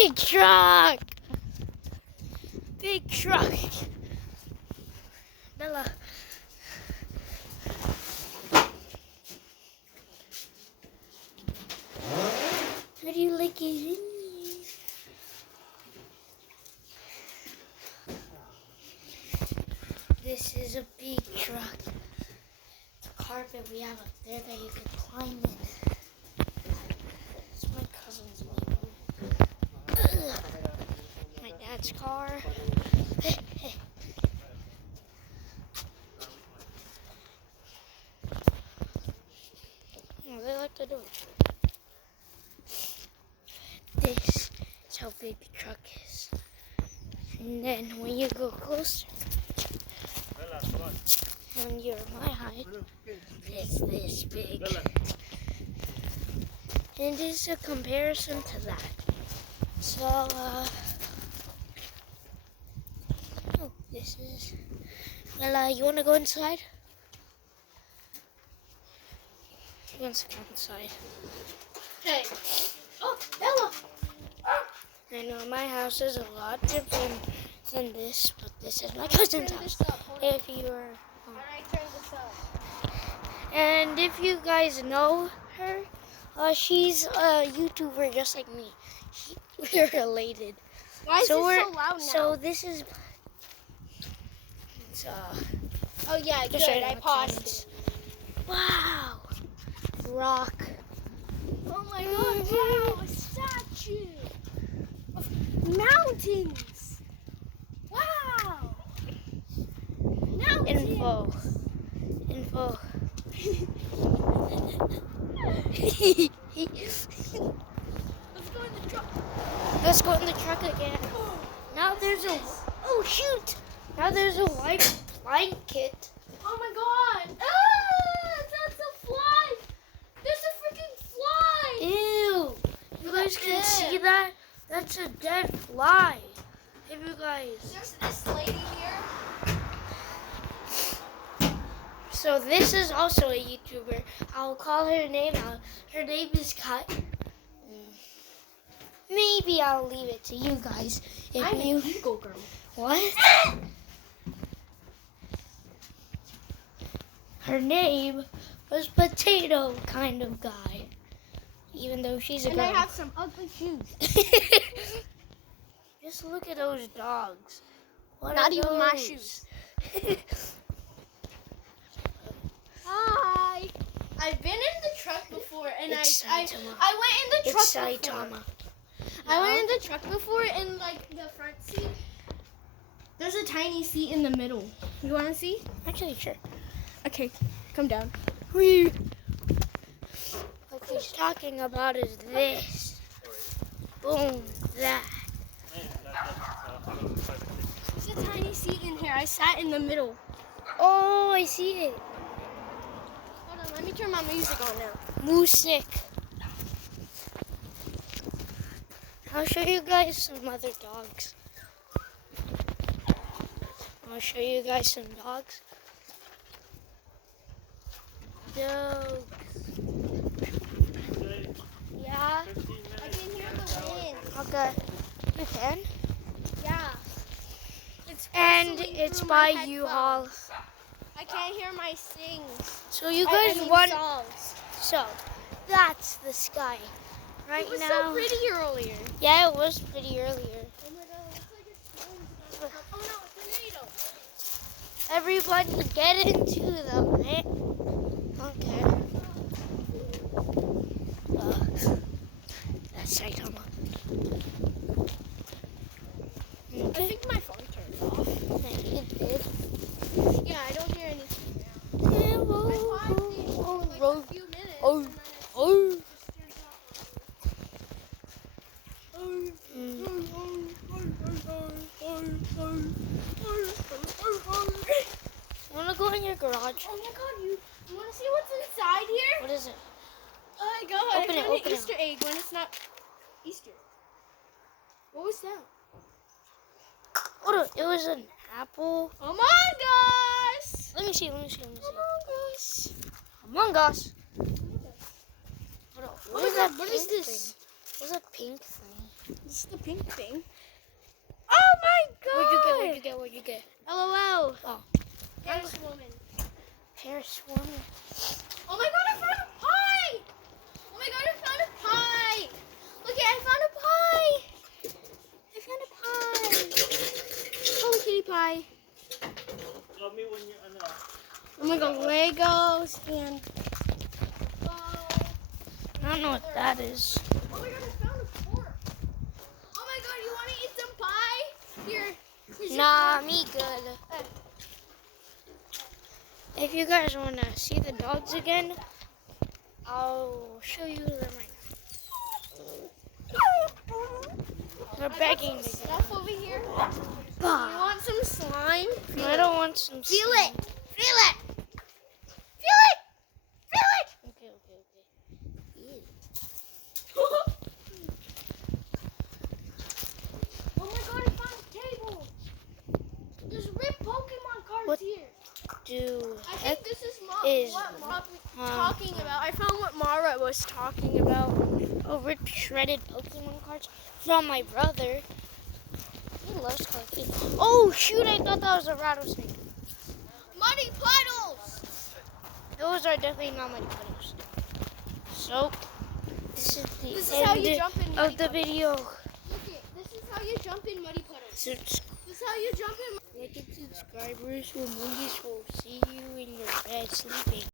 Big truck! Big truck! Bella. How do you like it? This is a big truck. The carpet we have up there that you can climb in. It's my cousin's bedroom. My dad's car. Oh, they like to do it. This is how big the truck is. And then when you go closer, when you're my height, it's this big. And it's a comparison to that. So, oh, this is, well, you want to go inside? She wants to go inside. Hey. Oh, Bella. I know my house is a lot different than this, but this is my cousin's house. If you are, How do I turn this up? and if you guys know her, she's a YouTuber just like me. We're related. Why is So this so loud now? So this is. It's oh yeah, good. just right I in the paused comments. it. Wow, rock. Oh my god! Wow, a statue of mountains. Wow. Mountains. Info. Let's go in the truck. Let's go in the truck again. Now there's a. Oh shoot! Now there's a white blanket. Oh my god! Ah, that's a fly. There's a freaking fly. Ew! You guys can see that? That's a dead fly. Hey, you guys. There's this lady here. So this is also a YouTuber. I'll call her name out. Her name is Kat. Maybe I'll leave it to you guys. If I'm you an eagle girl. what? Her name was Potato kind of guy. Even though she's a And girl. I have some ugly shoes. Just look at those dogs. What Not are even my those? shoes. Hi. I've been in the truck before, and It's I Saitama. went in the truck It's before. Saitama. I went in the truck before, and like the front seat. There's a tiny seat in the middle. You want to see? Actually, sure. Okay, come down. What he's talking about is this. Boom, that. There's a tiny seat in here. I sat in the middle. Oh, I see it. Hold on, let me turn my music on now. Music. I'll show you guys some other dogs. I'll show you guys some dogs. Dogs. Yeah? I can hear the wind. Okay. You can? Yeah. It's And whistling it's through by my U-Haul. headphones. I can't hear my sings. So you I guys mean want... songs. So, that's the sky. Right It was now... so pretty earlier. Yeah, it was pretty earlier. Oh my god, it looks like it's snowing. Oh no, a tornado. Everybody get into the van. Okay. That's Saitama. I Okay. think my phone turned off. It did. Yeah, I don't hear anything now. Yeah, I whoa, paused it for whoa, like whoa, a few minutes oh, and then oh. it just turned Wanna go in your garage? Oh my god, you wanna see what's inside here? What is it? Oh my god, Open I it, found open an it. Easter egg when it's not Easter. What was that? Hold on, it was an apple. Among Us! Let me see. Among Us. Among Us. Hold on. Oh my god, what is pink this? thing? What's that pink thing? This is the pink thing. Oh my god! What'd you get? What'd you get? LOL. Oh. Paris woman. Paris woman. Oh my god, I found a pie! Oh my god, I found a pie! Look at, I found a pie! I found a pie! Hello, kitty pie. Tell me when you're enough. Oh my god, Legos and... I don't know what that is. Oh my god, I found a fork! Oh my god, you want to eat some pie? Here. Here's your Nah, fork. me good. If you guys want to see the dogs I'll show you them right now. They're begging to get Stuff over here. You out. want some slime? I don't want some. Feel slime. it. Feel it. Feel it. Feel it. Okay. Ew. Oh my god, I found a table. There's ripped Pokemon cards What here. Do I heck think this is is what Mara was talking about. I found what Mara was talking about. ripped shredded Pokemon cards from my brother. He loves cards. Oh shoot! I thought that was a rattlesnake. Muddy puddles. Those are definitely not my puddles. So this is the This is how you end jump in of muddy the puddles. video. Look it. This is how you jump in muddy puddles. So, This is how you jump in. like and subscribers, Moongies will see you in your bed sleeping.